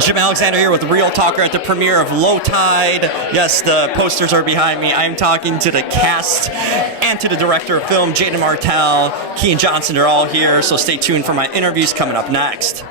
Jim Alexander here with Real Talker at the premiere of Low Tide. Yes, the posters are behind me. I'm talking to the cast and to the director of film, Jaeden Martell. Key and Johnson are all here, so stay tuned for my interviews coming up next.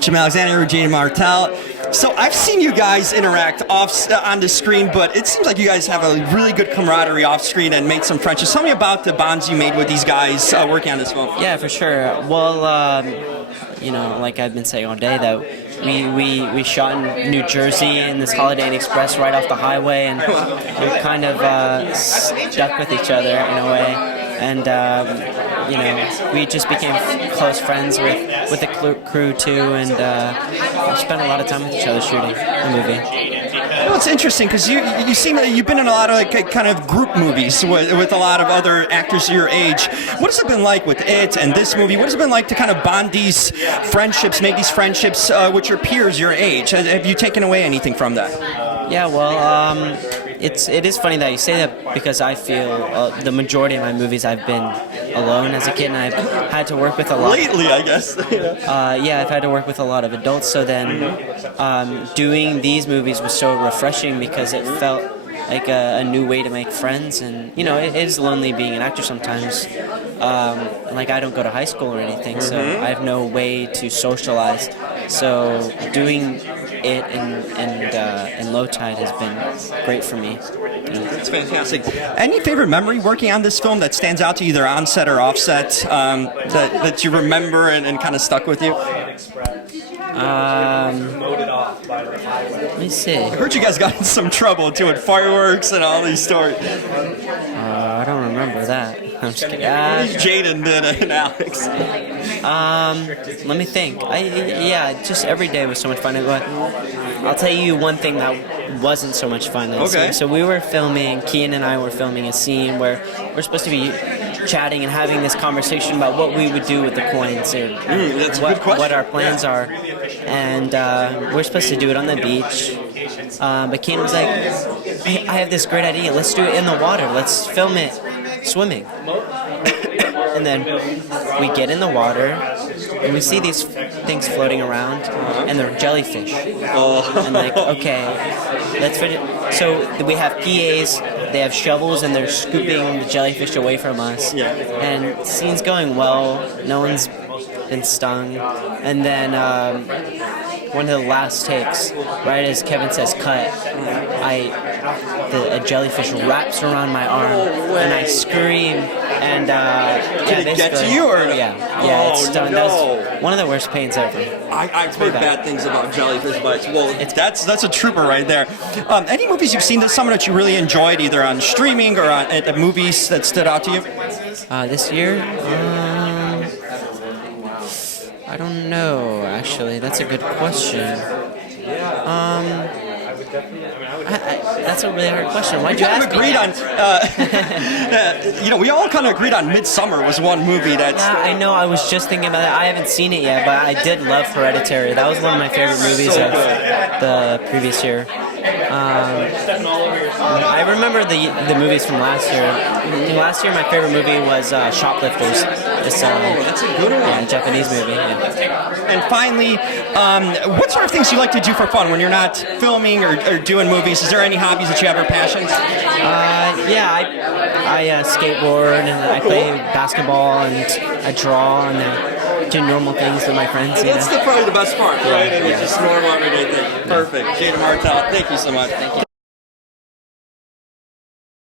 Jim Alexander with Jaeden Martell. So I've seen you guys interact on the screen, but it seems like you guys have a really good camaraderie off screen and made some friendships. Tell me about the bonds you made with these guys working on this film. Yeah, for sure. Well, you know, like I've been saying all day, that we shot in New Jersey in this Holiday Inn Express right off the highway, and we're kind of stuck with each other in a way. And you know, we just became close friends with the crew too, and we spent a lot of time with each other shooting the movie. Well, it's interesting because you seem like you've been in a lot of like kind of group movies with a lot of other actors your age. What has it been like with it and this movie? What has it been like to kind of bond these friendships, make these friendships with your peers your age? Have you taken away anything from that? Yeah, well, it is funny that you say that, because I feel the majority of my movies I've been alone as a kid, and I've had to work with a lot. Lately, I guess. Yeah, I've had to work with a lot of adults. So then, doing these movies was so refreshing because it felt like a new way to make friends. And you know, it is lonely being an actor sometimes. Like I don't go to high school or anything, so I have no way to socialize. So doing it in Low Tide has been great for me. It's fantastic. Any favorite memory working on this film that stands out to you, either on set or off set, that you remember and kind of stuck with you? Let me see. I heard you guys got in some trouble doing fireworks and all these stories. I don't remember that. I'm just kidding. Jaeden did and Alex. Let me think. Yeah, just every day was so much fun. But I'll tell you one thing that wasn't so much fun. Okay. So we were filming, Kian and I were filming a scene where we're supposed to be chatting and having this conversation about what we would do with the coins, or what our plans are. And we're supposed to do it on the beach. But Kian was like, hey, I have this great idea. Let's do it in the water. Let's film it swimming. And then we get in the water, and we see these things floating around, and they're jellyfish. And like, okay, let's finish. So we have PAs, they have shovels, and they're scooping the jellyfish away from us. And the scene's going well, no one's been stung. And then one of the last takes, right as Kevin says cut, a jellyfish wraps around my arm, and I scream, and did it get to you, or yeah, it's done. No. That was one of the worst pains ever. I've heard bad things about jellyfish bites. Well, that's a trooper right there. Any movies you've seen this summer that you really enjoyed, either on streaming or at movies that stood out to you? This year, I don't know. Actually, that's a good question. That's a really hard question. Why'd you ask me? You know, we all kind of agreed on Midsummer was one movie that's... Yeah, I know. I was just thinking about it. I haven't seen it yet, but I did love Hereditary. That was one of my favorite movies of the previous year. I remember the movies from last year. Last year, my favorite movie was Shoplifters. That's a good one. Yeah, a Japanese movie. Yeah. And finally, what sort of things do you like to do for fun when you're not filming or doing movies? Is there any hobbies that you have or passions? Yeah, I skateboard, and I play basketball, and I draw, and I do normal things with my friends. That's probably the best part, right? And it's just normal everyday thing. Perfect. Jaeden Martell, thank you so much. Thank you.